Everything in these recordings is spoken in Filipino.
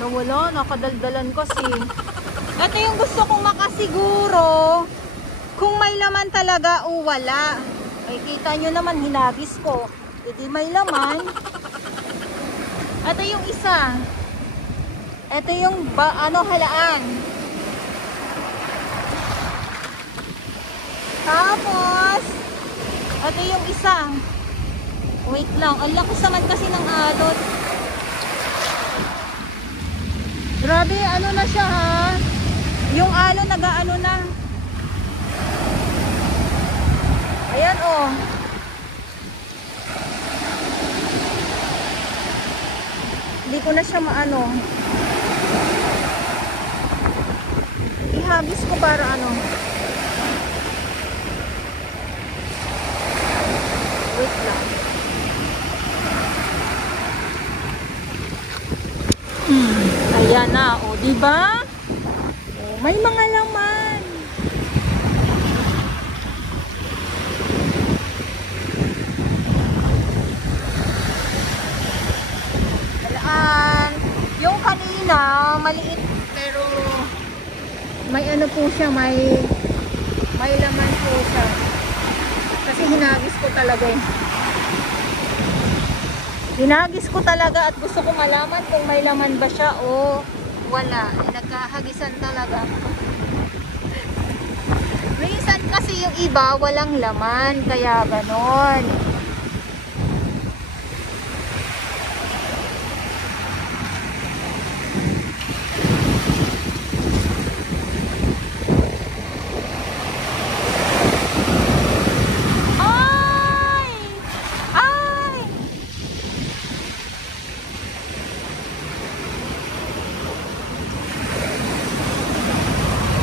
Nawala, nakadaldalan kasi. Ito yung gusto kong makasiguro kung may laman talaga o wala. Ay, kita nyo naman, hinagis ko. E di may laman. Ito yung isa. Ito yung halaan. Tapos, ito yung isa. Wait lang, ang lakas naman kasi ng alon. Grabe, ano na siya ha? Yung alon nag-ano na. Ayan oh. Hindi ko na siya maano. Ihagis ko para ano. Wait lang. Ayan na, o, diba? O, may mga laman. Alaan. Yung kanina, maliit, pero may ano po siya, may laman po siya. Kasi hinagis ko talaga eh. Hinagis ko talaga at gusto ko malaman kung may laman ba siya o wala. Nagkahagisan talaga. Minsan kasi yung iba walang laman, kaya ganon.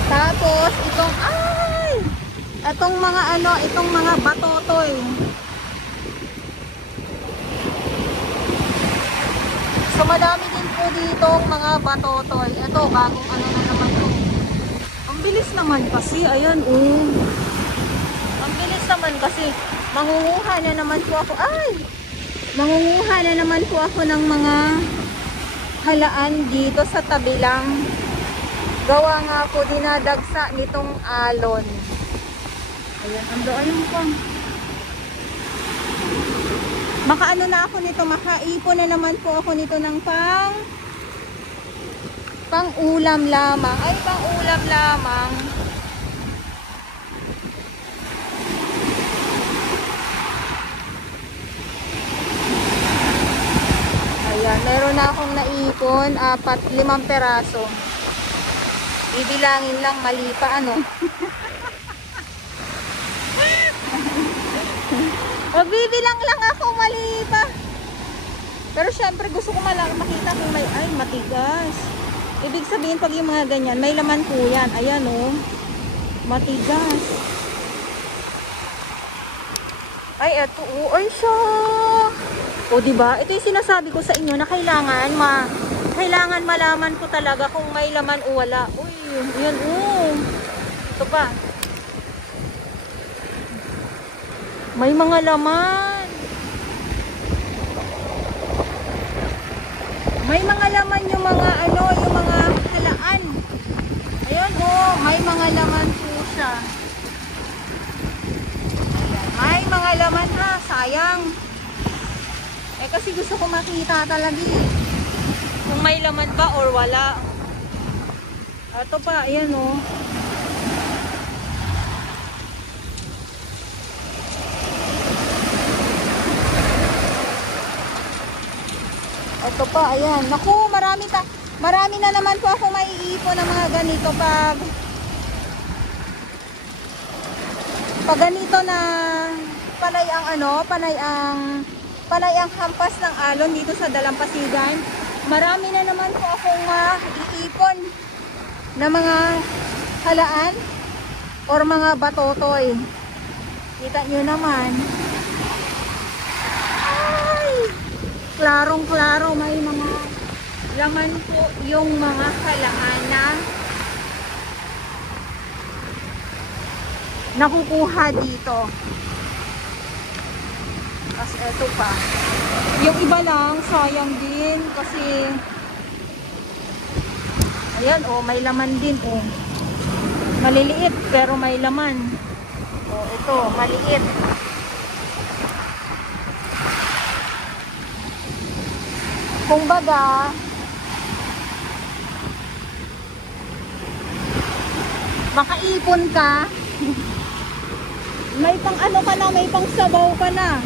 Tapos, itong mga ano, itong mga batotoy. So, madami din po ditong mga batotoy. Ito, bagong ano na naman to. Ang bilis naman kasi, ayan, oh. Ang bilis naman kasi, mangunguha na naman po ako, mangunguha na naman po ako ng mga halaan dito sa tabi lang. Gawa nga po, dinadagsa nitong alon. Ayan, ayun po. Makaano na ako nito, makaipon na naman po ako nito ng pang ulam lamang. Ay, pang ulam lamang. Ayan, meron na akong naipon, 5 peraso. Bibilangin lang, mali pa ano. Magbibilang lang ako, mali pa. Pero syempre gusto ko makita kung may, matigas. Ibig sabihin pag yung mga ganyan, may laman po yan. Ayan oh, matigas. Ay, eto oh, ay siya. O diba, ito yung sinasabi ko sa inyo na kailangan malaman ko talaga kung may laman o wala. Uy, yan oh. Ito pa. May mga laman. May mga laman yung mga ano, yung mga halaan. Ayan oh, may mga laman po siya. Ayan, may mga laman ha, sayang. Eh kasi gusto ko makita talaga kung may laman ba or wala. Ito pa, ayan oh. Ito pa, ayan. Naku, marami na naman po ako maiipon ng mga ganito pag ganito na panay ang hampas ng alon dito sa Dalampasigan. Marami na naman po akong maiipon na mga halaan or mga batotoy. Kita nyo naman. Klarong-klaro, may mga laman po yung mga halaan na nakukuha dito. Tapos eto pa. Yung iba lang, sayang din kasi ayan, oh, may laman din, oh. Maliliit pero may laman. Oh, ito, maliit. Kumbaga, makaipon ka. May pang ano ka na, may pang sabaw ka na.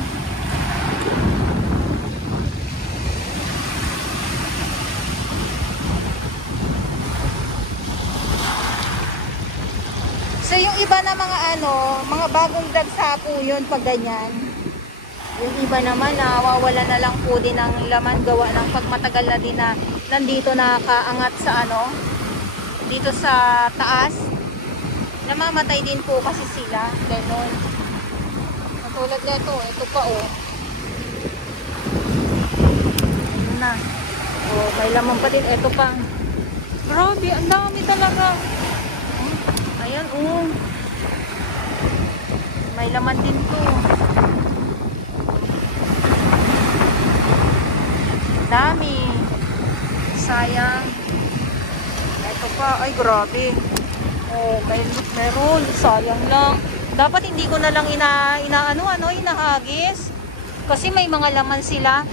So yung iba na mga ano, mga bagong dagsapo yun pag ganyan. Yung iba naman nawawala na lang po din ng laman gawa ng pag matagal na din na nandito nakaangat sa ano, dito sa taas. Namamatay din po kasi sila. Ganon. Katulad nito, ito pa oh. Ayun na. Oh, may laman pa din. Ito pa. Grabe, ang dami talaga. Ayan, oh. May laman din to. Dami. Sayang. Ito pa. Ay, grabe. Oh, meron. Sayang lang. Dapat hindi ko na lang inahagis. Kasi may mga laman sila.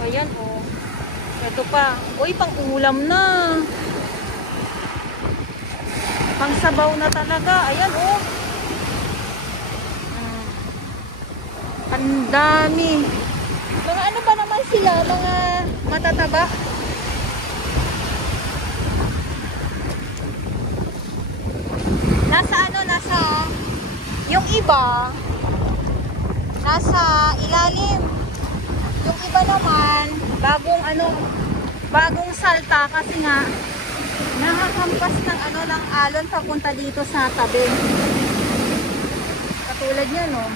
Ayan, oh. Ito pa. Uy, pang ulam na. Pang sabaw na talaga. Ayan, oh. Ang dami. Mga ano ba naman sila? Mga matataba. Nasa yung iba nasa ilalim. Yung iba naman bagong salta kasi nga nakakampas ng alon papunta dito sa tabi. Katulad niyan, no.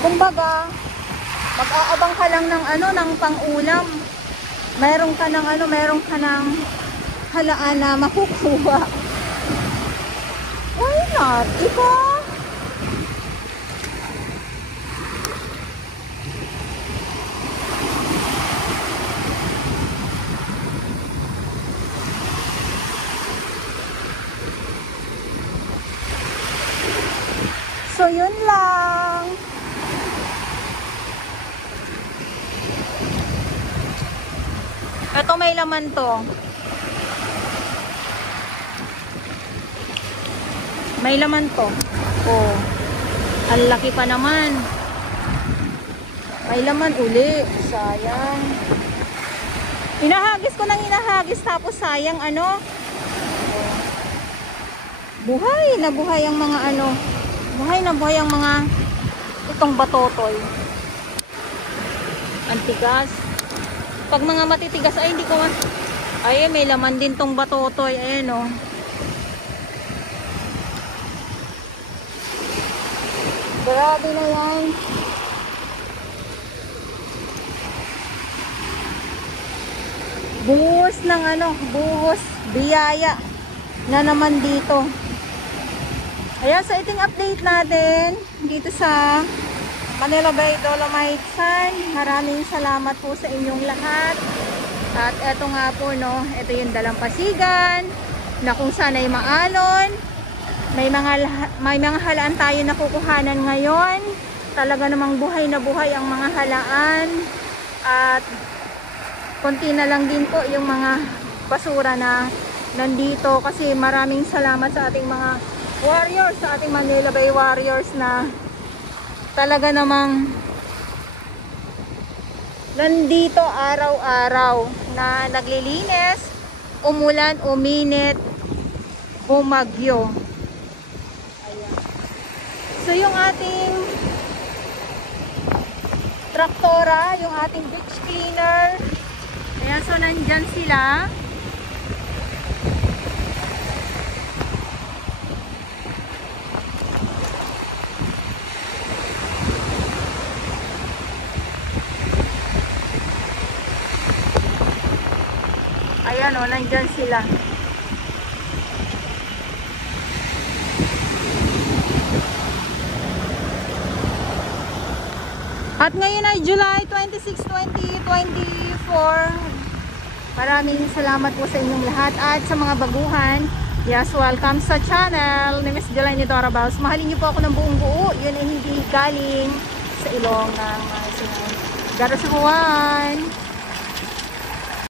Kumbaga, mag-aabang ka lang ng pang-ulam. Meron ka ng halaan na makukuha. Why not? Diba? So, yun lang. Ito may laman to. May laman to. Oh. Ang laki pa naman. May laman uli. Sayang. Hinahagis ko nang hinahagis tapos sayang ano. Oh. Buhay na buhay ang mga ano. Buhay na buhay ang mga itong batotoy. Antigas. Pag mga matitigas ay hindi ko ay may laman din tong batotoy. Ayan oh. Grabe na yan. Buhos ng buhos biyaya na naman dito. Ayan, so ito yung update natin dito sa Manila Bay Dolomite Sand. Maraming salamat po sa inyong lahat. At eto nga po, no, ito yung dalampasigan na kung saan ay maalon. May mga halaan tayo na kukuhanan ngayon. Talaga namang buhay na buhay ang mga halaan. At konti na lang din po yung mga basura na nandito. Kasi maraming salamat sa ating mga warriors, sa ating Manila Bay Warriors na talaga namang nandito araw-araw na naglilinis, umulan, uminit, bumagyo. Ayan. So yung ating traktora, yung ating beach cleaner, ayan, so nandyan sila. Ayan o, nandyan sila. At ngayon ay July 26, 2024. Maraming salamat po sa inyong lahat at sa mga baguhan. Yes, welcome sa channel ni Miss Jelay Nidora Baus. Mahalin niyo po ako ng buong buo. Yun ay hindi galing sa ilong ng mga sinay. God sa Juan.